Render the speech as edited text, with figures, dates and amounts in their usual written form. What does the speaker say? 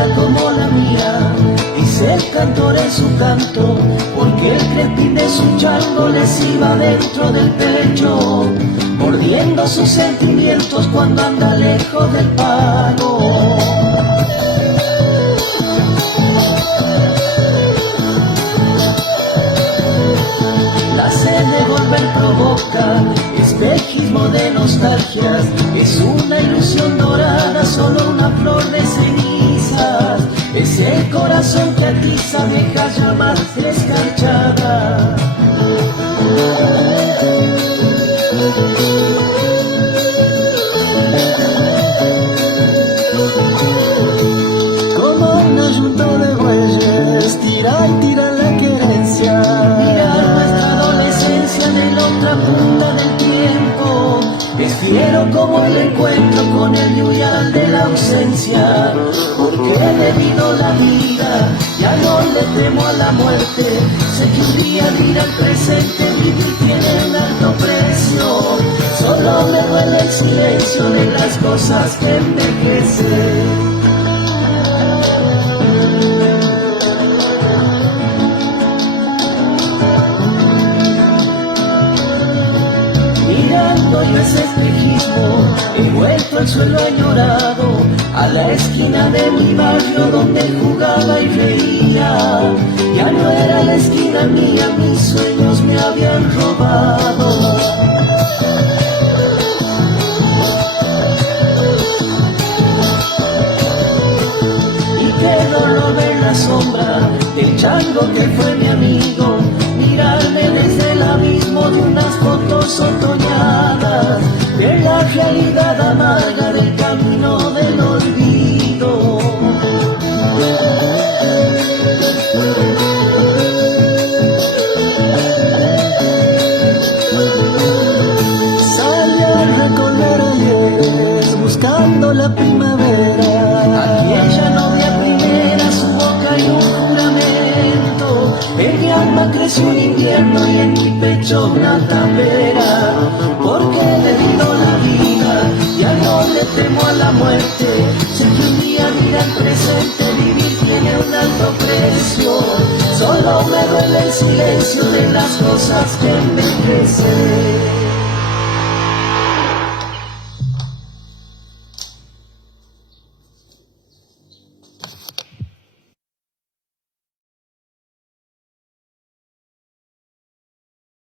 vida como la mía, dice el cantor en su canto, porque el crepín de su chango les iba dentro del pecho, mordiendo sus sentimientos cuando anda lejos del palo. La sed de volver provoca espejismo de nostalgias, es una ilusión dorada, solo una flor de cenizas, es el corazón que atiza viejas llamas escarchadas. Como un ayunto de bueyes, tira y tira la querencia, mirar nuestra adolescencia de la otra punta del tiempo. Es fiero como el encuentro con el yuyal de la ausencia, porque he debido la vida, ya no le temo a la muerte. Sé que un día ir al presente vivir tiene un alto precio, solo me duele el silencio de las cosas que envejecen. Mirando yo ese espejismo, he vuelto al suelo añorado, a la esquina de mi barrio donde jugaba y reía. Ya no era la esquina mía, mis sueños me habían robado. Y qué dolor ver la sombra del chango que fue mi amigo, mirarme desde el abismo de unas fotos otoñadas, ver la realidad amarga del camino del olvido. Salí a recorrer ayeres buscando la primavera, aquella novia primera, su boca y un juramento. En mi alma creció un invierno y en mi pecho una tapera, porque he debido la vida, ya no le temo a la muerte. Sé que un día mira el presente, vivir tiene un alto precio, solo me duele el silencio de las cosas que envejecen.